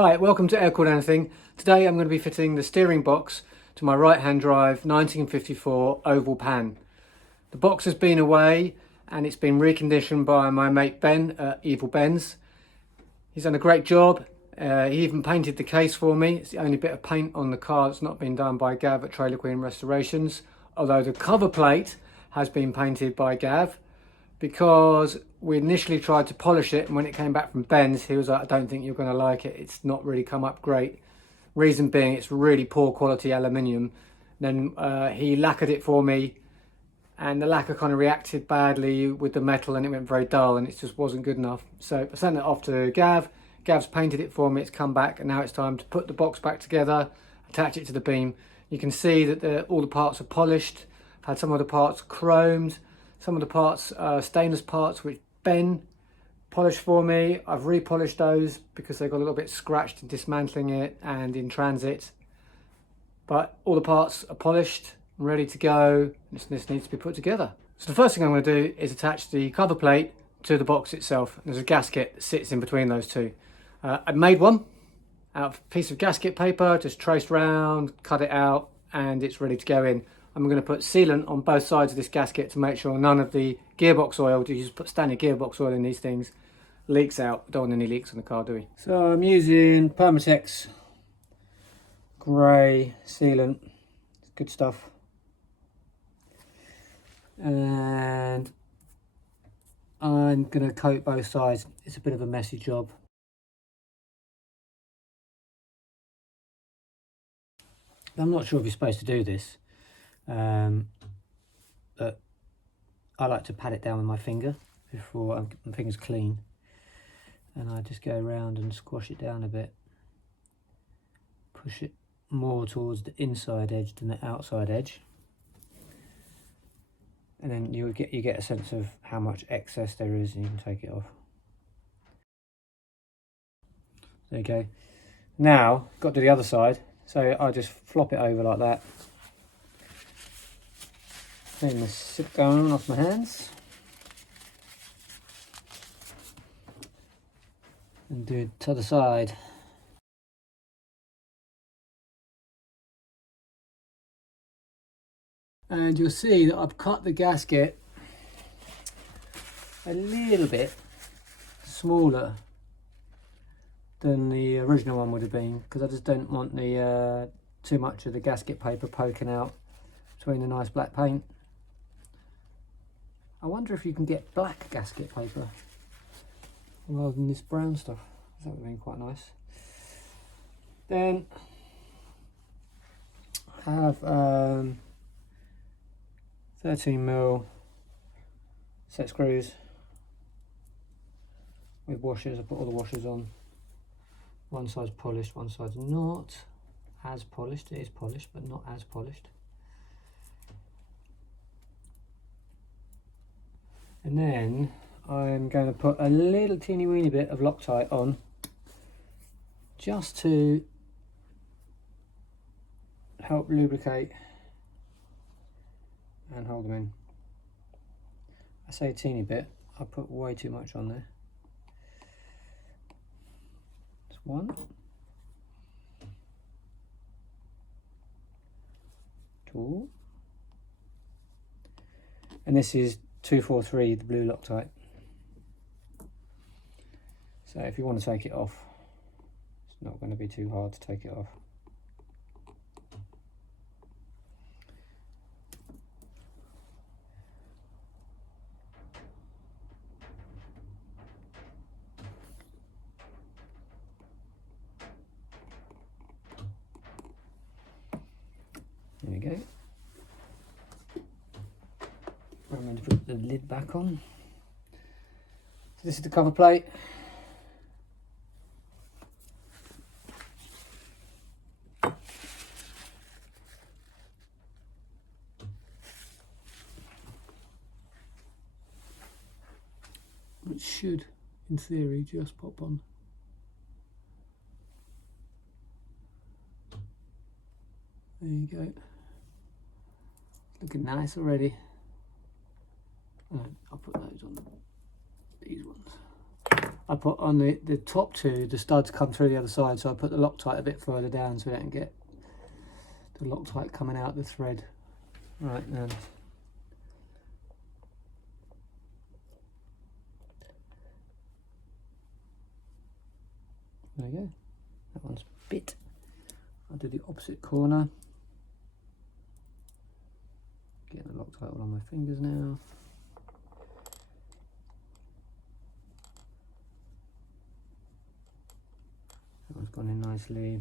Hi, welcome to Air Cooled Anything. Today I'm going to be fitting the steering box to my right hand drive 1954 oval pan. The box has been away and it's been reconditioned by my mate Ben at Evil Ben's. He's done a great job. He even painted the case for me. It's the only bit of paint on the car that's not been done by Gav at Trailer Queen Restorations, although the cover plate has been painted by Gav, because we initially tried to polish it, and when it came back from Ben's, he was like, I don't think you're going to like it. It's not really come up great. Reason being, it's really poor quality aluminium. Then he lacquered it for me, and the lacquer kind of reacted badly with the metal and it went very dull and it just wasn't good enough. So I sent it off to Gav. Gav's painted it for me, it's come back, and now it's time to put the box back together, attach it to the beam. You can see that all the parts are polished. I've had some of the parts chromed, some of the parts stainless parts which Ben polished for me. I've repolished those because they got a little bit scratched in dismantling it and in transit. But all the parts are polished and ready to go. This needs to be put together. So the first thing I'm going to do is attach the cover plate to the box itself. There's a gasket that sits in between those two. I made one out of a piece of gasket paper, just traced round, cut it out, and it's ready to go in. I'm going to put sealant on both sides of this gasket to make sure none of the gearbox oil, you just put standard gearbox oil in these things, leaks out. Don't want any leaks on the car, do we? So I'm using Permatex grey sealant. It's good stuff. And I'm going to coat both sides. It's a bit of a messy job. I'm not sure if you're supposed to do this, but I like to pat it down with my finger before my finger's clean, and I just go around and squash it down a bit, push it more towards the inside edge than the outside edge, and then you get a sense of how much excess there is, and you can take it off. There you go. Now got to the other side, so I just flop it over like that. Then the sip going off my hands, and do it to the side. And you'll see that I've cut the gasket a little bit smaller than the original one would have been, because I just don't want the too much of the gasket paper poking out between the nice black paint. I wonder if you can get black gasket paper rather than this brown stuff. That would have been quite nice. Then I have 13mm set screws with washers. I put all the washers on. One side's polished, one side's not as polished. It is polished, but not as polished. And then I'm going to put a little teeny weeny bit of Loctite on, just to help lubricate and hold them in. I say a teeny bit, I put way too much on there. That's one. Two. And this is 243, the blue Loctite. So if you want to take it off, it's not going to be too hard to take it off. There we go. I'm going to put the lid back on. So this is the cover plate. It should, in theory, just pop on. There you go. Looking nice already. I'll put those on these ones. I put on the top two, the studs come through the other side, so I put the Loctite a bit further down so I don't get the Loctite coming out the thread. Right then. There we go. That one's bit. I'll do the opposite corner. Getting the Loctite all on my fingers now. That one's gone in nicely.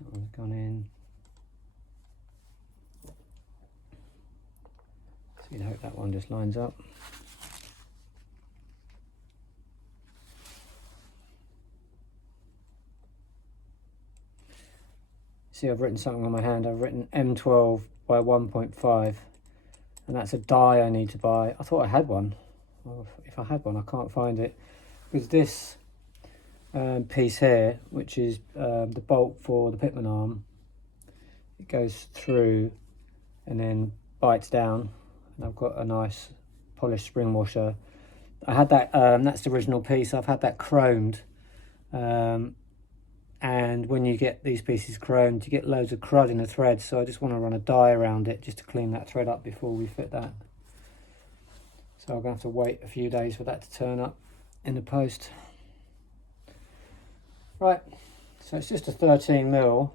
That one's gone in. So you'd hope that one just lines up. See, I've written something on my hand. I've written M12 by 1.5, and that's a die I need to buy. I thought I had one. Well, if I had one, I can't find it, because this piece here, which is the bolt for the pitman arm, it goes through and then bites down, and I've got a nice polished spring washer. I had that, that's the original piece. I've had that chromed, and when you get these pieces chromed, you get loads of crud in the thread, so I just want to run a dye around it just to clean that thread up before we fit that. So I'm going to have to wait a few days for that to turn up in the post. Right, so it's just a 13mm.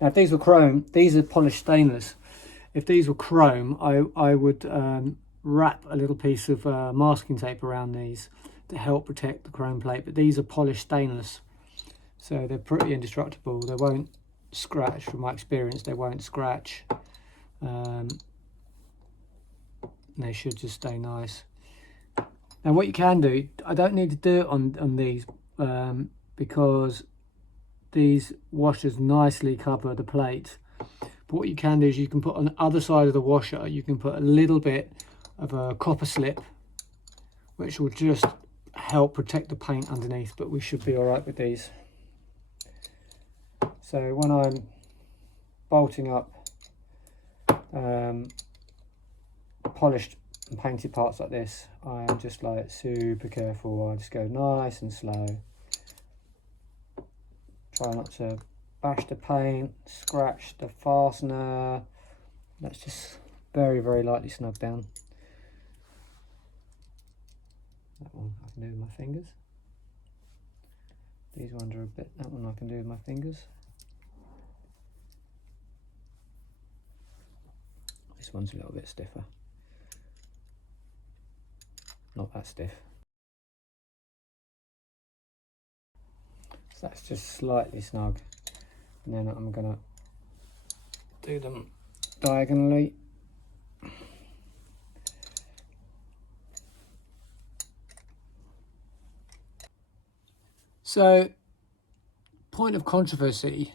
Now if these were chrome, these are polished stainless. If these were chrome, I would wrap a little piece of masking tape around these to help protect the chrome plate, but these are polished stainless, so they're pretty indestructible. They won't scratch, from my experience, they won't scratch. They should just stay nice. Now what you can do, I don't need to do it on these, because these washers nicely cover the plate. But what you can do is you can put on the other side of the washer, you can put a little bit of a copper slip, which will just help protect the paint underneath, but we should be all right with these. So when I'm bolting up polished and painted parts like this, I'm just like super careful. I just go nice and slow. Try not to bash the paint, scratch the fastener. Let's just very, very lightly snug down. That one I can do with my fingers. These ones are a bit, that one I can do with my fingers. This one's a little bit stiffer. Not that stiff. So that's just slightly snug. And then I'm gonna do them diagonally. So, point of controversy,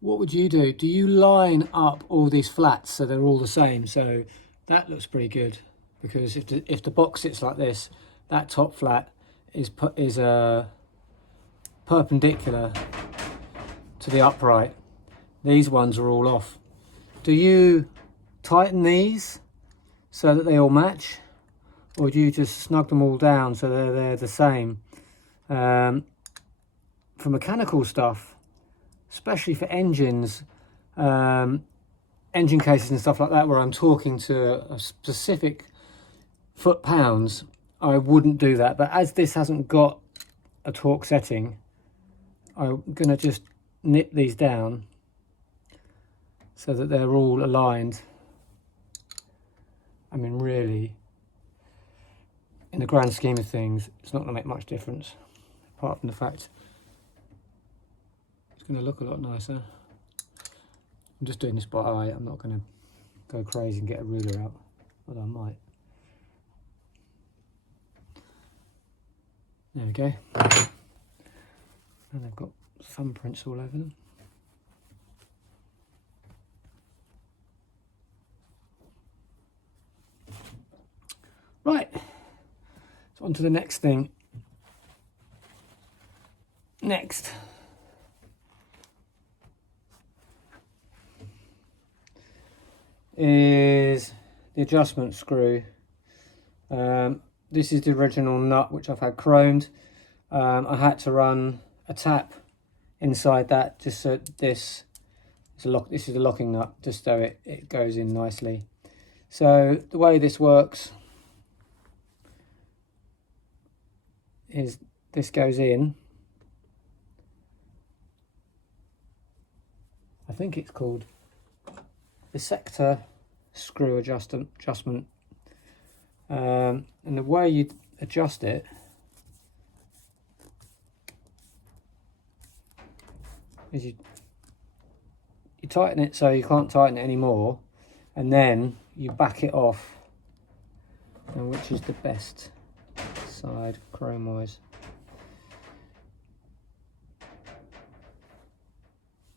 what would you do? Do you line up all these flats so they're all the same? So that looks pretty good, because if the box sits like this, that top flat is perpendicular to the upright. These ones are all off. Do you tighten these so that they all match, or do you just snug them all down so they're the same? For mechanical stuff, especially for engines, engine cases and stuff like that, where I'm talking to a specific foot-pounds, I wouldn't do that. But as this hasn't got a torque setting, I'm gonna just nip these down so that they're all aligned. I mean, really, in the grand scheme of things, it's not gonna make much difference, apart from the fact it's gonna look a lot nicer. I'm just doing this by eye. I'm not gonna go crazy and get a ruler out, although I might. There we go. And they've got thumbprints all over them. Right, so on to the next thing. Next, is the adjustment screw. This is the original nut which I've had chromed. I had to run a tap inside that just so this is the locking nut, just so it goes in nicely. So the way this works is this goes in. I think it's called the sector screw adjustment. And the way you adjust it is you tighten it so you can't tighten it anymore, and then you back it off, and which is the best side chrome wise.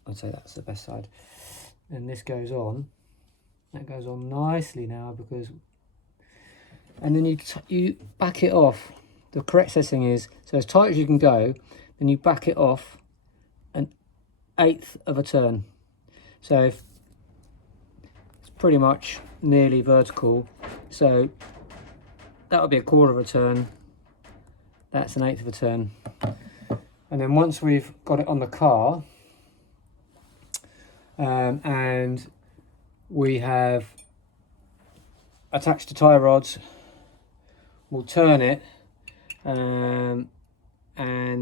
I'd say that's the best side. And this goes on. That goes on nicely now, because, and then you back it off. The correct setting is, so as tight as you can go, then you back it off 1/8 of a turn. So it's pretty much nearly vertical. So that would be 1/4 of a turn. That's 1/8 of a turn. And then once we've got it on the car, and we have attached the tie rods, we'll turn it and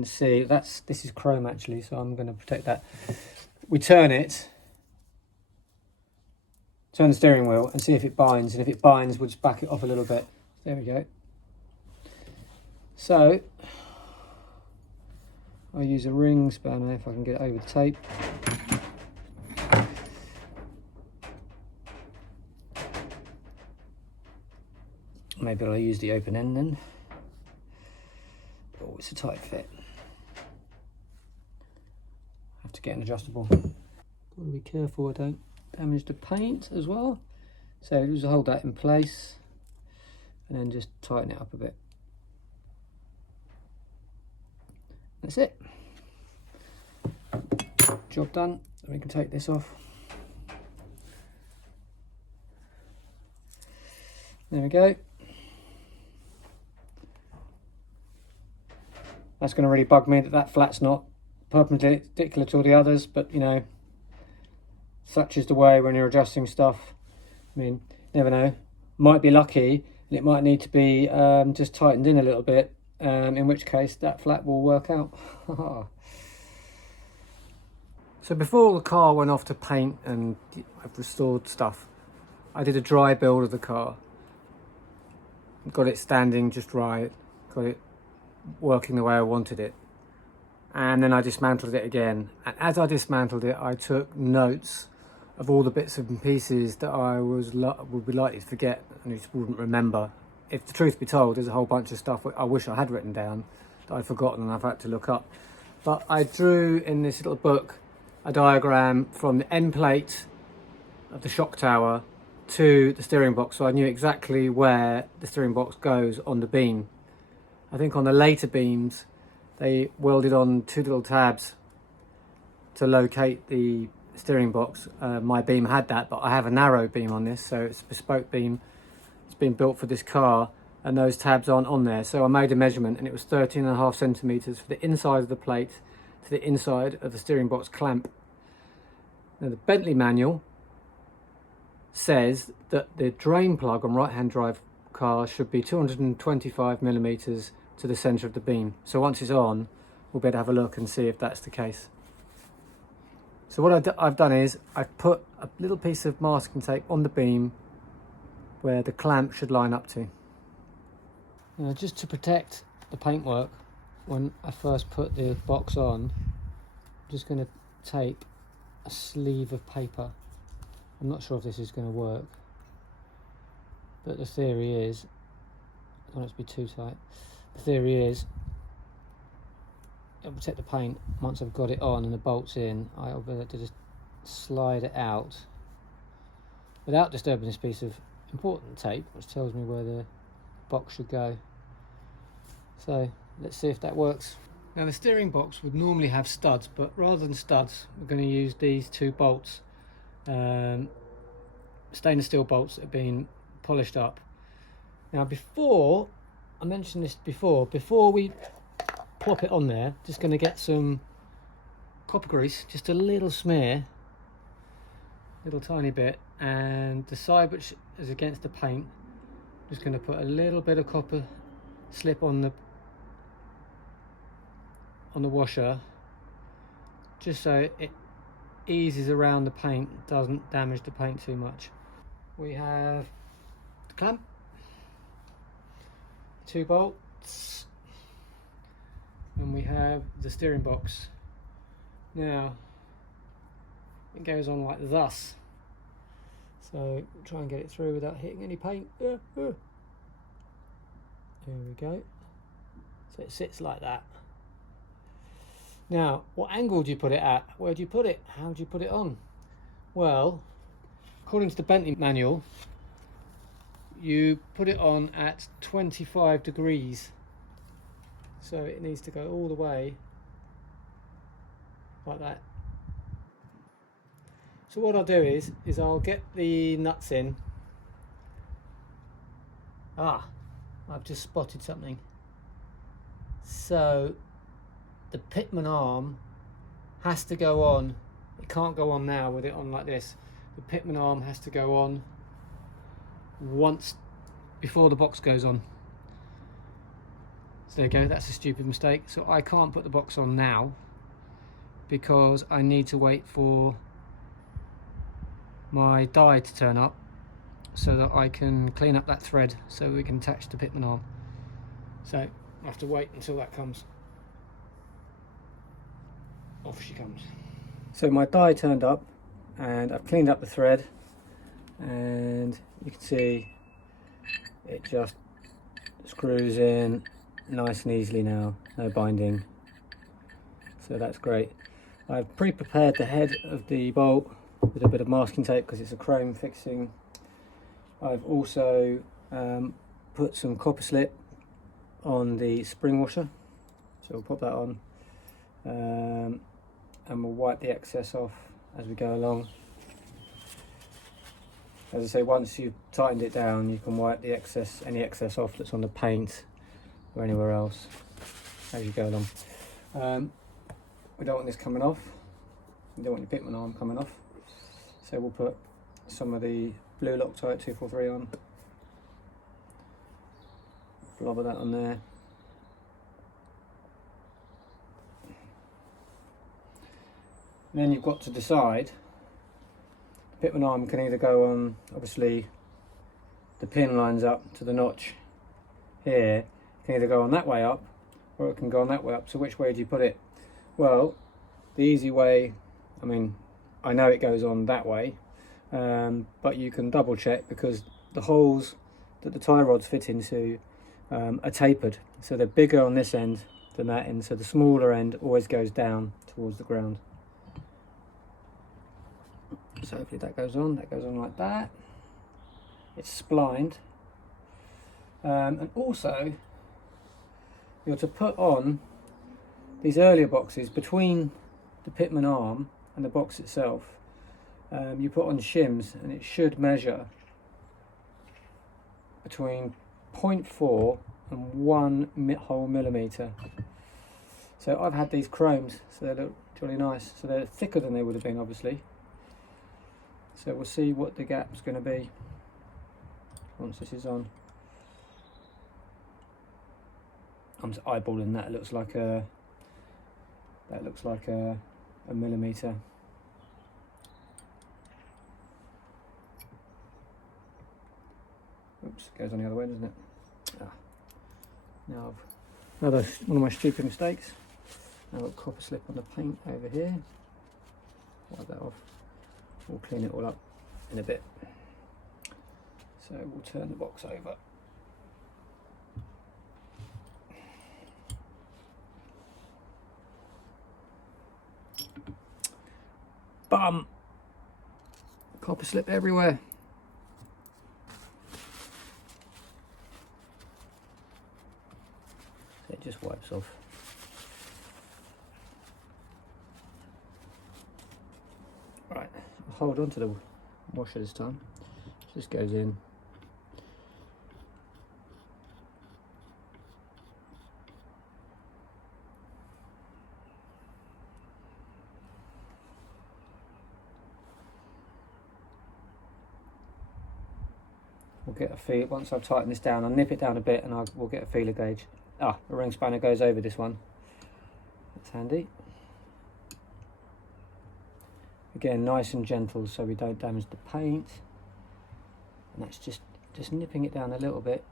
see. This is chrome actually, so I'm going to protect that. We turn it, turn the steering wheel and see if it binds, and if it binds we'll just back it off a little bit. There we go. So I'll use a ring spanner if I can get it over the tape. Maybe I'll use the open end then. Oh, it's a tight fit. Have to get an adjustable. Got to be careful I don't damage the paint as well. So just hold that in place and then just tighten it up a bit. That's it. Job done. We can take this off. There we go. That's going to really bug me that flat's not perpendicular to all the others, but you know, such is the way when you're adjusting stuff. I mean, never know. Might be lucky and it might need to be just tightened in a little bit, in which case that flat will work out. So before the car went off to paint and I've restored stuff, I did a dry build of the car. Got it standing just right, got it working the way I wanted it, and then I dismantled it again. And as I dismantled it, I took notes of all the bits and pieces that I would be likely to forget and just wouldn't remember. If the truth be told, there's a whole bunch of stuff I wish I had written down that I'd forgotten and I've had to look up. But I drew in this little book a diagram from the end plate of the shock tower to the steering box, so I knew exactly where the steering box goes on the beam. I think on the later beams they welded on 2 little tabs to locate the steering box. My beam had that, but I have a narrow beam on this, so it's a bespoke beam. It's been built for this car and those tabs aren't on there, so I made a measurement and it was 13.5 centimeters for the inside of the plate to the inside of the steering box clamp. Now the Bentley manual says that the drain plug on right-hand drive cars should be 225 millimeters to the center of the beam. So once it's on, we'll be able to have a look and see if that's the case. So what I've done is I've put a little piece of masking tape on the beam where the clamp should line up to. Now, just to protect the paintwork, when I first put the box on, I'm just going to tape a sleeve of paper. I'm not sure if this is going to work, but the theory is, I don't want it to be too tight, the theory is it'll protect the paint. Once I've got it on and the bolt's in, I'll be able to just slide it out without disturbing this piece of important tape, which tells me where the box should go. So let's see if that works. Now the steering box would normally have studs, but rather than studs we're going to use these 2 bolts. stainless steel bolts that have been polished up. Now before, I mentioned this before we plop it on there, just going to get some copper grease, just a little smear, little tiny bit, and the side which is against the paint, just going to put a little bit of copper slip on the washer, just so it eases around the paint, doesn't damage the paint too much. We have the clamp, 2 bolts, and we have the steering box. Now it goes on like thus, so try and get it through without hitting any paint. There we go. So it sits like that. Now, what angle do you put it at? Where do you put it? How do you put it on? Well, according to the Bentley manual, you put it on at 25 degrees. So it needs to go all the way like that. So what I'll do is I'll get the nuts in. I've just spotted something. So the pitman arm has to go on. It can't go on now with it on like this. The pitman arm has to go on once before the box goes on. So there you go, that's a stupid mistake. So I can't put the box on now because I need to wait for my die to turn up so that I can clean up that thread so we can attach the pitman arm. So I have to wait until that comes. Off she comes. So my die turned up and I've cleaned up the thread, and you can see it just screws in nice and easily now, no binding, so that's great. I've pre-prepared the head of the bolt with a bit of masking tape because it's a chrome fixing. I've also put some copper slip on the spring washer, so we'll pop that on, and we'll wipe the excess off as we go along. As I say, once you've tightened it down, you can wipe the excess, any excess off that's on the paint or anywhere else as you go along. We don't want this coming off. You don't want your pitman arm coming off. So we'll put some of the blue Loctite 243 on. Blobber that on there. And then you've got to decide. The pitman arm can either go on, obviously the pin lines up to the notch here, it can either go on that way up or it can go on that way up. So which way do you put it? Well, the easy way, I mean, I know it goes on that way, but you can double check because the holes that the tie rods fit into are tapered. So they're bigger on this end than that end, so the smaller end always goes down towards the ground. So hopefully that goes on like that. It's splined. And also, you're to put on these earlier boxes between the pitman arm and the box itself. You put on shims and it should measure between 0.4 and 1 whole millimetre. So I've had these chromed, so they look really nice. So they're thicker than they would have been, obviously. So we'll see what the gap's going to be once this is on. I'm just eyeballing that. It looks like a millimetre. Oops, it goes on the other way, doesn't it? Now another one of my stupid mistakes. I've got copper slip on the paint over here. Wipe that off. We'll clean it all up in a bit. So we'll turn the box over. Bum! Copper slip everywhere. So it just wipes off. Right, I'll hold on to the washer this time. just goes in. We'll get a feel, once I've tightened this down, I'll nip it down a bit and we'll get a feeler gauge. Ah, the ring spanner goes over this one. That's handy. Again, nice and gentle so we don't damage the paint. And that's just nipping it down a little bit.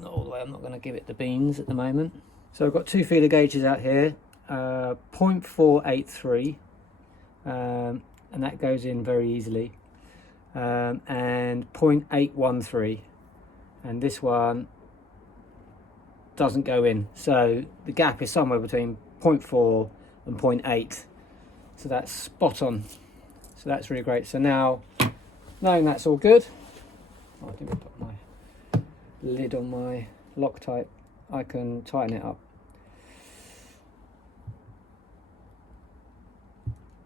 Not all the way, I'm not going to give it the beans at the moment. So I've got two feeler gauges out here, 0.483, and that goes in very easily. And 0.813, and this one doesn't go in, so the gap is somewhere between 0.4 and 0.8, so that's spot on. So that's really great. So now, knowing that's all good, I didn't put my lid on my Loctite, I can tighten it up.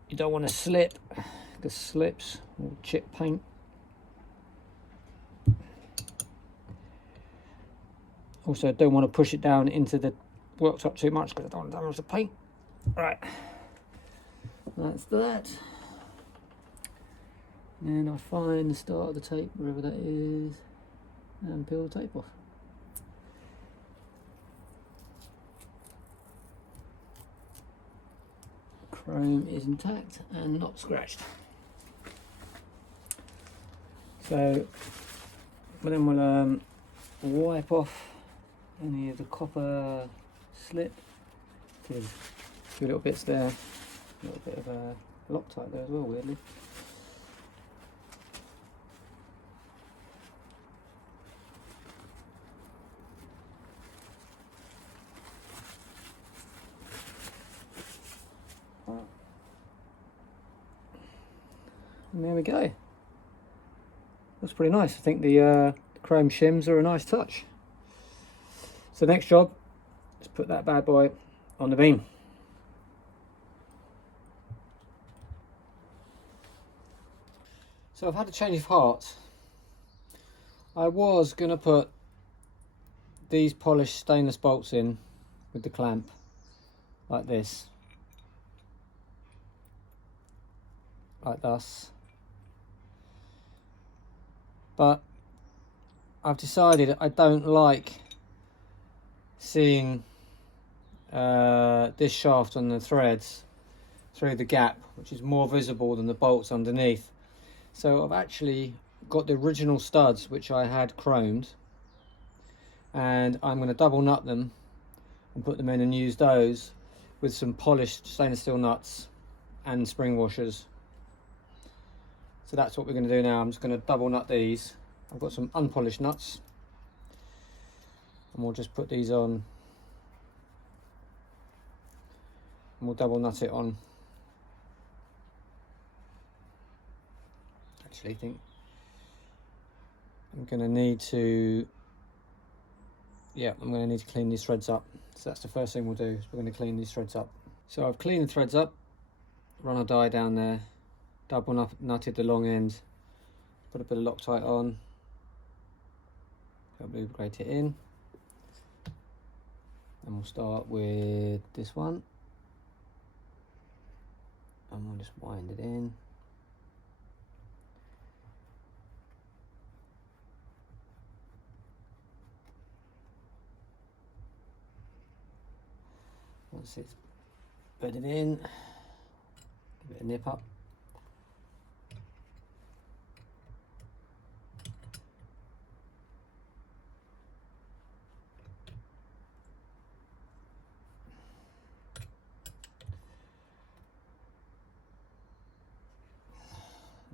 You don't want to slip, because slips will chip paint. Also, don't want to push it down into the worktop too much because I don't want to damage the paint. Right, that's that. And I find the start of the tape, wherever that is, and peel the tape off. Chrome is intact and not scratched. So, then we'll wipe off any of the copper slip. There's a few little bits there, a little bit of a Loctite there as well, weirdly. And there we go. That's pretty nice. I think the chrome shims are a nice touch. So next job, let's put that bad boy on the beam. So I've had a change of heart. I was going to put these polished stainless bolts in with the clamp, like this, like thus. But I've decided I don't like seeing this shaft on the threads through the gap, which is more visible than the bolts underneath. So I've actually got the original studs which I had chromed, and I'm going to double nut them and put them in and use those with some polished stainless steel nuts and spring washers. So that's what we're going to do now. I'm just going to double nut these. I've got some unpolished nuts, and we'll just put these on, and we'll double nut it on. Actually, I think I'm going to need to, I'm going to need to clean these threads up. So that's the first thing we'll do, is we're going to clean these threads up. So I've cleaned the threads up, run a die down there, double nutted the long end, put a bit of Loctite on, lubricate it in, and we'll start with this one, and we'll just wind it in. Once it's bedded in, give it a nip up.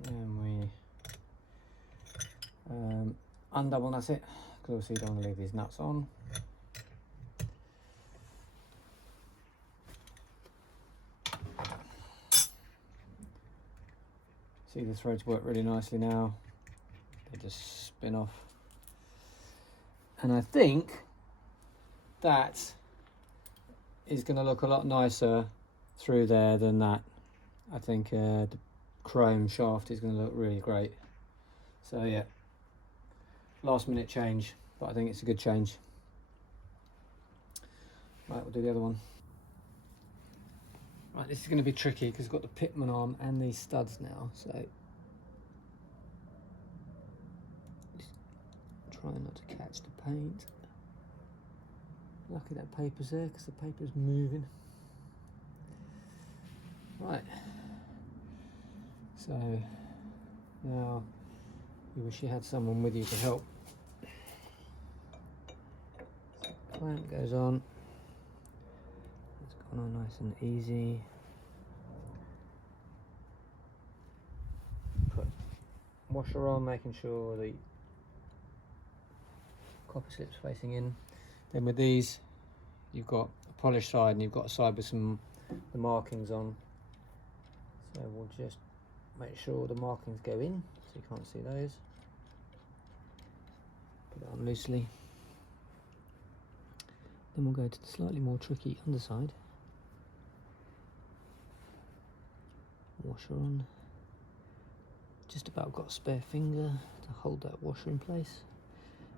And we undouble nut it, because obviously you don't want to leave these nuts on. See, the threads work really nicely now. They just spin off. And I think that is going to look a lot nicer through there than that. I think the chrome shaft is going to look really great. So yeah, last minute change, but I think it's a good change. Right, we'll do the other one. Right, this is going to be tricky because it's got the pitman arm and these studs now, so just try not to catch the paint. Lucky that paper's there because the paper's moving. Right, so now you wish you had someone with you to help. So the clamp goes on. It's gone on nice and easy. Put washer on, making sure the copper slip's facing in. Then with these, you've got a polished side and you've got a side with the markings on. So we'll just make sure the markings go in, so you can't see those. Put it on loosely. Then we'll go to the slightly more tricky underside. Washer on. Just about got a spare finger to hold that washer in place.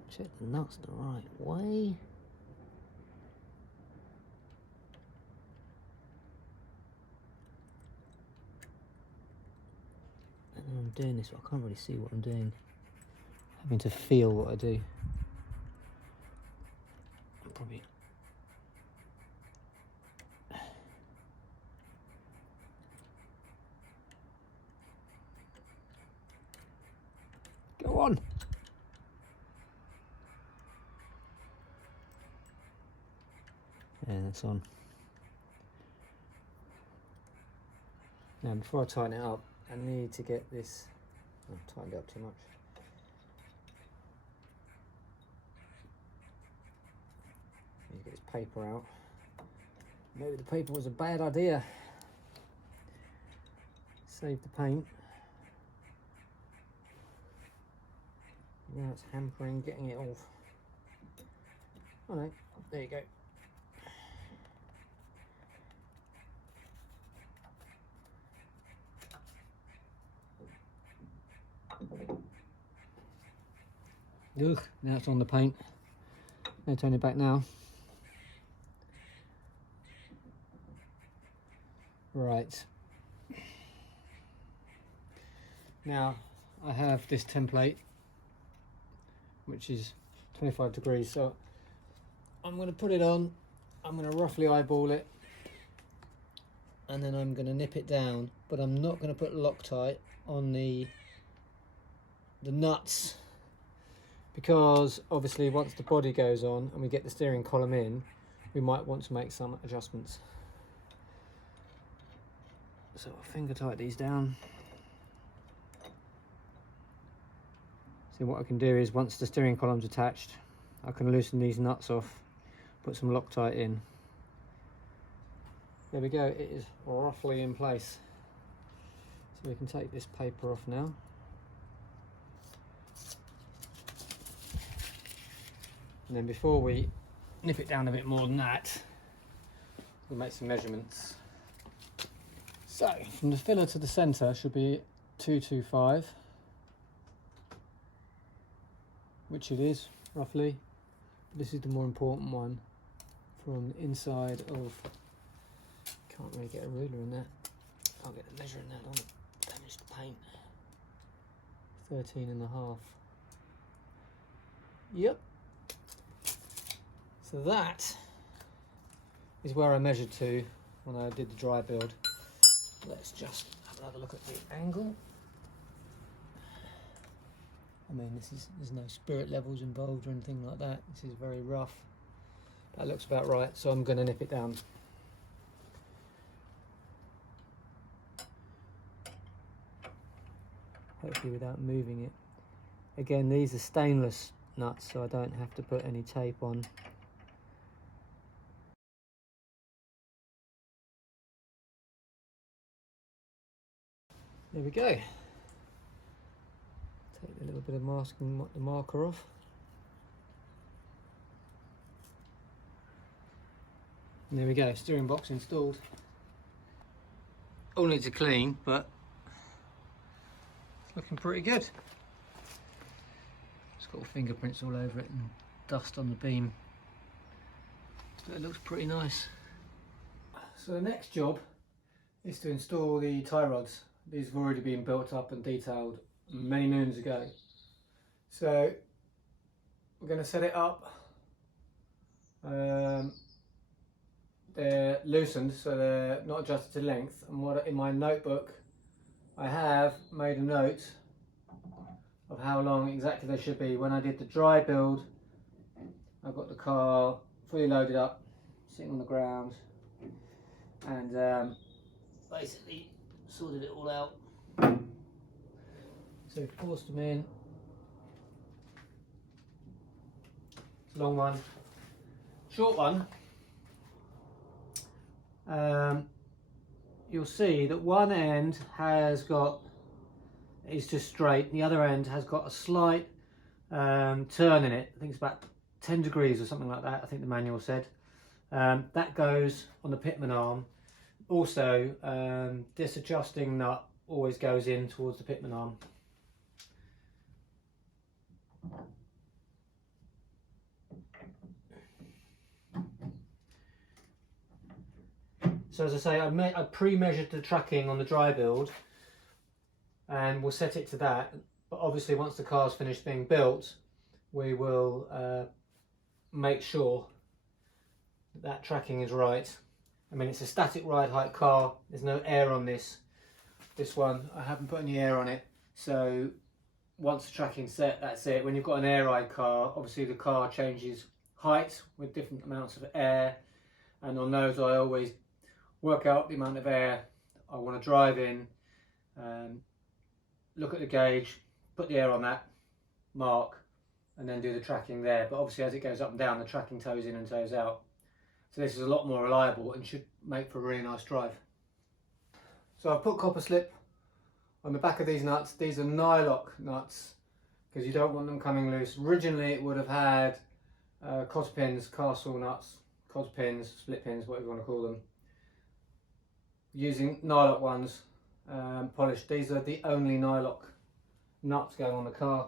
Check the nuts the right way. And I'm doing this, but I can't really see what I'm doing. Having to feel what I do. I'm probably go on. And it's on. Now before I tighten it up, I need to get this, I've tightened it up too much. Need to get this paper out. Maybe the paper was a bad idea. Save the paint. Now it's hampering getting it off. Oh no, there you go. Ugh, now it's on the paint. No turning it back now. Right. Now I have this template, which is 25 degrees, so I'm going to put it on. I'm going to roughly eyeball it, and then I'm going to nip it down, but I'm not going to put Loctite on the nuts, because obviously once the body goes on and we get the steering column in, we might want to make some adjustments. So I'll finger tight these down. So what I can do is, once the steering column's attached, I can loosen these nuts off, put some Loctite in. There we go, it is roughly in place. So we can take this paper off now. And then before we nip it down a bit more than that, we'll make some measurements. So from the filler to the centre should be 225, which it is roughly. This is the more important one, from the inside of, can't really get a ruler in that, can't get the measure in that, on damage the paint. 13.5. Yep. So that is where I measured to when I did the dry build. Let's just have another look at the angle. I mean, there's no spirit levels involved or anything like that. This is very rough. That looks about right, so I'm going to nip it down. Hopefully without moving it. Again, these are stainless nuts, so I don't have to put any tape on. There we go. Take a little bit of masking, the marker off. And there we go, steering box installed. All needs a clean, but it's looking pretty good. got fingerprints all over it and dust on the beam. So it looks pretty nice. So the next job is to install the tie rods. These have already been built up and detailed many moons ago. So we're going to set it up. They're loosened, so they're not adjusted to length. And what in my notebook, I have made a note of how long exactly they should be. When I did the dry build, I got the car fully loaded up, sitting on the ground, and basically sorted it all out. So forced them in. It's a long one. Short one. You'll see that one end is just straight, and the other end has got a slight turn in it. I think it's about 10 degrees or something like that, I think the manual said. That goes on the pitman arm. Also, this adjusting nut always goes in towards the pitman arm. So as I say, I pre-measured the tracking on the dry build, and we'll set it to that. But obviously once the car's finished being built, we will make sure that tracking is right. I mean, it's a static ride height car, there's no air on this one. I haven't put any air on it, so once the tracking's set, that's it. When you've got an air ride car, obviously the car changes height with different amounts of air, and on those I always work out the amount of air I want to drive in, look at the gauge, put the air on that mark, and then do the tracking there. But obviously as it goes up and down, the tracking toes in and toes out. So this is a lot more reliable and should make for a really nice drive. So I've put copper slip on the back of these nuts. These are nylock nuts because you don't want them coming loose. Originally it would have had cotter pins, castle nuts, cotter pins, split pins, whatever you want to call them. Using nylock ones, polished. These are the only nylock nuts going on the car.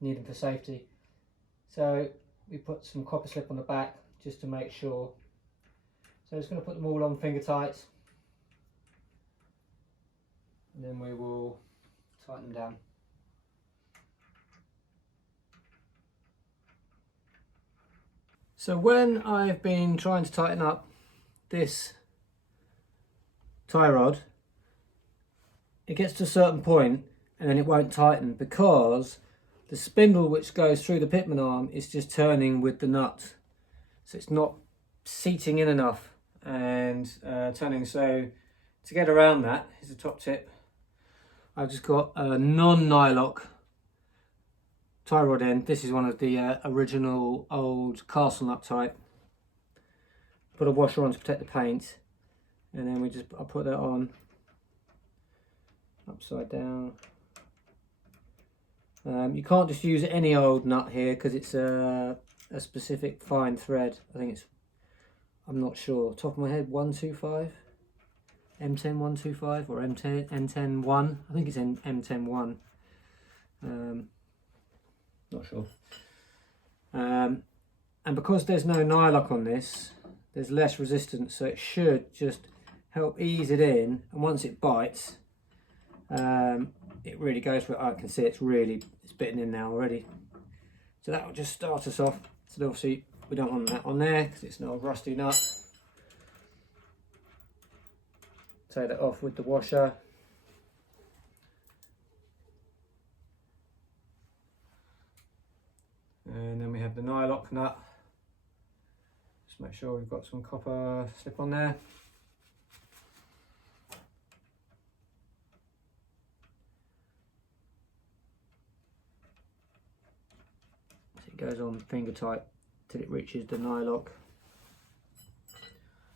Need them for safety. So we put some copper slip on the back just to make sure. So I'm just going to put them all on finger tight, and then we will tighten them down. So when I've been trying to tighten up this tie rod, it gets to a certain point and then it won't tighten because the spindle which goes through the pitman arm is just turning with the nut, so it's not seating in enough and turning. So to get around that, here's a top tip. I've just got a non-nylock tie rod end. This is one of the original old castle nut type. Put a washer on to protect the paint, and then I put that on upside down. You can't just use any old nut here because it's a specific fine thread. I think it's, I'm not sure, top of my head, 125, M10 125 or M10 N10 1. I think it's M10 1. Not sure. And because there's no nylock on this, there's less resistance, so it should just help ease it in. And once it bites, it really goes for it. I can see it's bitten in now already. So that will just start us off. So obviously we don't want that on there because it's not a rusty nut. Take that off with the washer. And then we have the nylock nut. Just make sure we've got some copper slip on there. So it goes on finger tight till it reaches the nylock.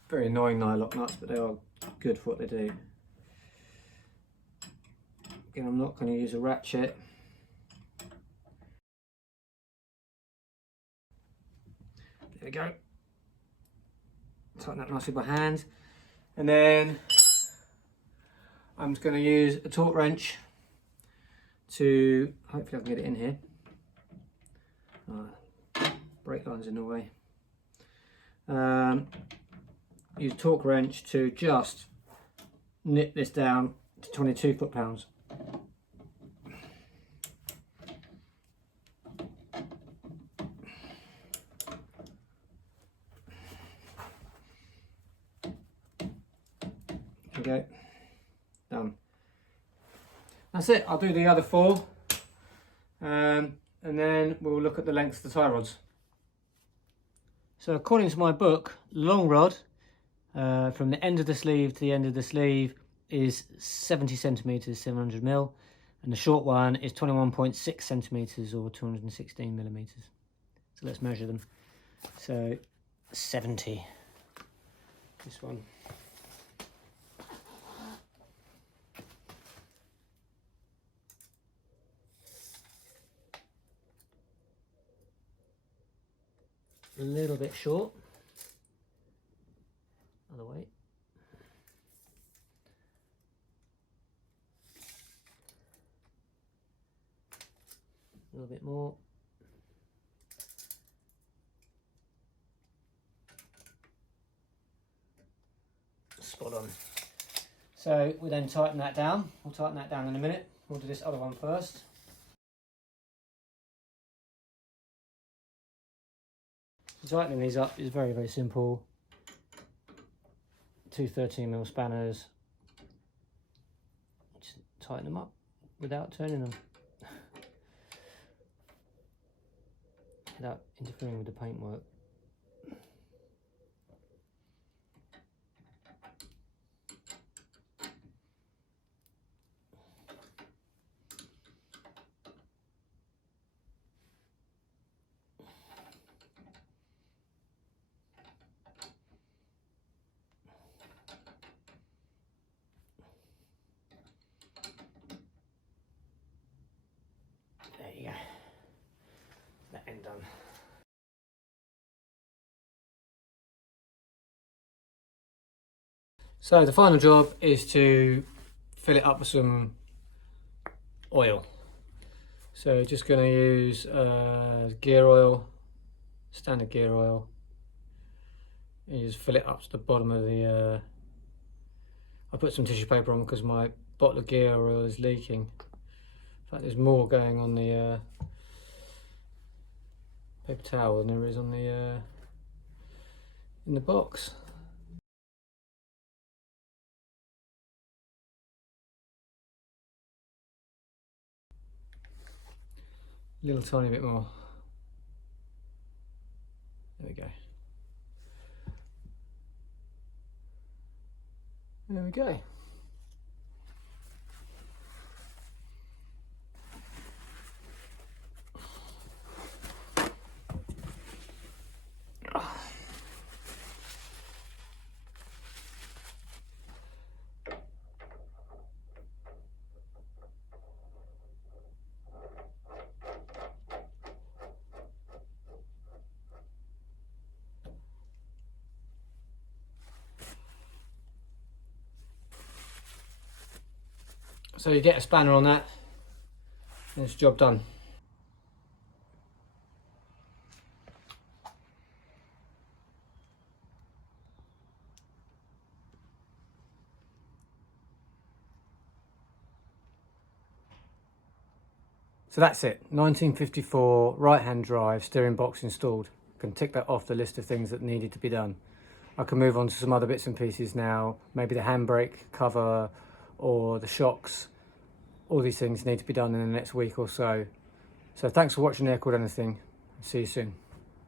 Very annoying nylock nuts, but they are good for what they do. Again, I'm not going to use a ratchet. There we go. Tighten that nicely by hand. And then I'm just going to use a torque wrench to, hopefully I can get it in here, Brake line's in the way. Use a torque wrench to just nip this down to 22 foot-pounds. Okay, done. That's it. I'll do the other 4, and then we'll look at the lengths of the tie rods. So according to my book, long rod from the end of the sleeve to the end of the sleeve is 70 centimeters, 700 mil, and the short one is 21.6 centimeters or 216 millimeters. So let's measure them. So 70. This one. A little bit short. Other way. A little bit more. Spot on. So we then tighten that down. We'll tighten that down in a minute. We'll do this other one first. Tightening these up is very, very simple. 2 13mm spanners. Just tighten them up without turning them. Without interfering with the paintwork. There you go. That end done. So the final job is to fill it up with some oil. So just going to use gear oil, standard gear oil. You just fill it up to the bottom of the. I put some tissue paper on because my bottle of gear oil is leaking. In fact, there's more going on the paper towel than there is on the in the box. A little tiny bit more. There we go. There we go. So you get a spanner on that, and it's job done. So that's it, 1954 right-hand drive steering box installed. I can tick that off the list of things that needed to be done. I can move on to some other bits and pieces now, maybe the handbrake cover or the shocks. All these things need to be done in the next week or so. So thanks for watching Air Called Anything. See you soon.